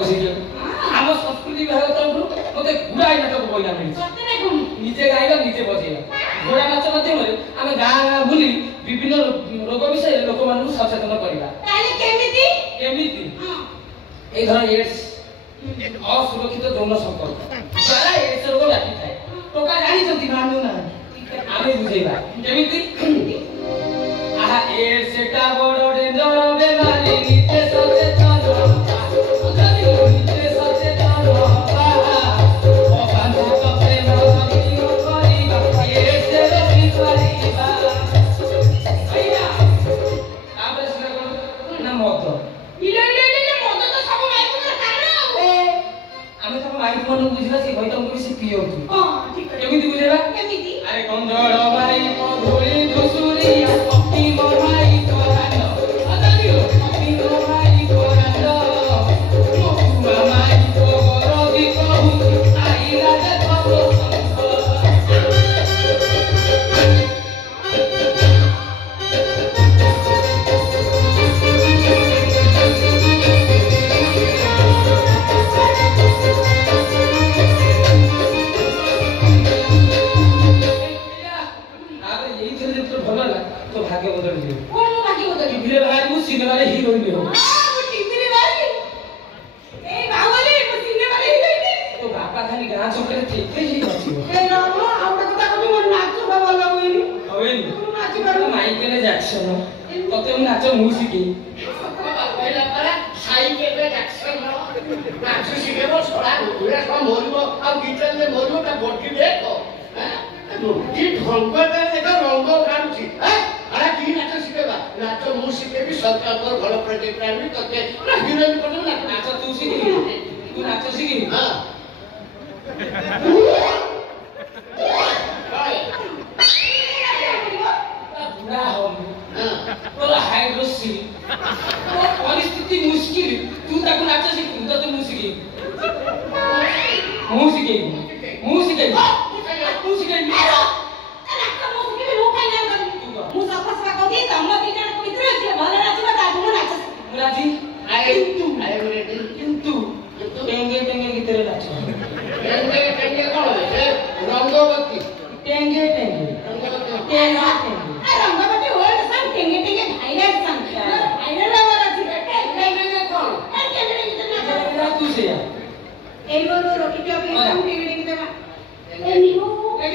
ଆମ ସଂସ୍କୃତି ବିଭାଗ ତରଫରୁ ମୋତେ ଗୁଡ଼ାଏ ନାଟକ ପଇଲା ମିଳିଛି। ନିଜେ ଗାଇବା ନିଜେ ବଜେଇବା। ଘୋଡ଼ା ନାଚ ମାଧ୍ୟମରେ ଆମେ ଗାଁ ଗାଁ ବୁଲି ବିଭିନ୍ନ ରୋଗ ବିଷୟରେ ଲୋକମାନଙ୍କୁ ସଚେତନ କରିବା। କେମିତି এই ধর এডস অসুরক্ষিত যৌন সম্পর্ক দ্বারা এডস রোগ ব্যাপিଥାଏ। টোকা জানিଛନ୍ତି ମାନୁ ନାହାନ୍ତି ଆମେ ବୁଝେଇବା କେମିତି ଆହା ଏଡସ୍ ସେଟା ବଡ଼ ଡେଞ୍ଜର ବେମାରୀ ନିଜେ ସଚେତନ बुझला से भाई तुमको भी पियो तू हां ठीक है केमिति बुझेबा केमिति अरे कंजड़ भाई मधुरी दुसुरी पक्की मोराई तोरानो अदालियो पक्की मोराई तोरानो मामाई तो गरबी कहू आई राजा खबरो भाग्य बदल दियो कोन भाग्य बदल टीवी रे बाहर को सिनेमा रे हीरोइन हो हां वो टीवी रे बाहर ए बावली वो सिनेमा रे हीरोइन तो बापा खाली गां चोकरे ठेके ही बचिबो ए राम आउटा कथा कबी मोर नाच बाबा लगोइनी होइनी तू नाच कर माइकल जैक्सन तते मु नाच मु सिकी पहिला परा साइकेल रे जैक्सन नाच सिकेबो सोडा गुरा सब मोरबो आ गिटार ले मोरबो ता बॉडी देखो हां की ढंगटा देखो रंग काढुची हैं अरे की नाच सिकेबा नाच मु सिकेबी सरकार पर घर प्रोजेक्ट आनी तते हिरोइन कोन नाच तू सिकी तू नाच सिकी हां बुरा हो हां तोरा हाइड्रोसी तो परिस्थिति मुश्किल तू ताको नाच सिकी तो तू मु सिकी मु सिकी मु सिकी तू सिकी मुराजी आए किंतु टेंगे टेंगे की तरह नाचो टेंगे टेंगे कौन है रंगवती टेंगे टेंगे टेंगा टेंगे रंगवती वर्ड सन टेंगे टेंगे भाईराइट सन भाईराइट वाला थी टेंगे टेंगे कौन टेंगे टेंगे ना तू से यार ए रो रोटी पे अपने हम टेंगे टेंगे देवा ए नीमो ए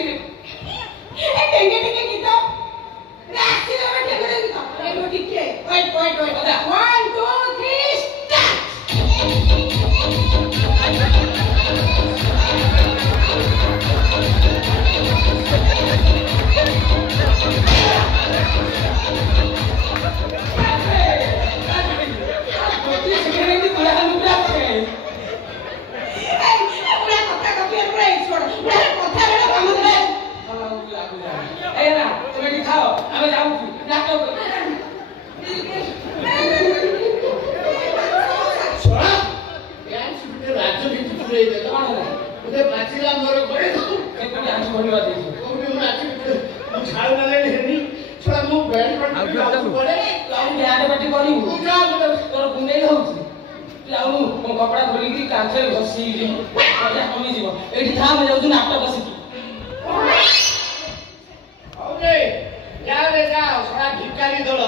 टेंगे टेंगे की तो राखी दो टेंगे टेंगे तो ए रो ठीक है वेट 1 2 3 स्टार्ट कपड़ा खोली कांचे घसी कमी जीव एठी था मैं जाऊ नाटक बसिकी ओरे जाओ रे जाओ सड़ा भिकारी दल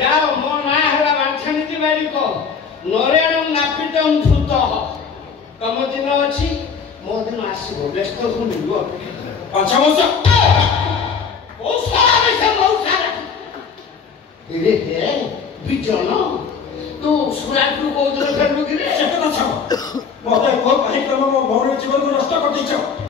जाओ मो ना हला बांछणी तिवारी को नरेण नापितम छुत तम दिन अछि मो दिन आसीबो व्यस्त हुनिबो अच्छा मौसा ओ सारा से बहुत सारा रे हे बिजन तू सुराट को कोदर करलु कि रे से कथा छ मते को कार्यक्रम मो भौर जीवन को नष्ट कर दैछ।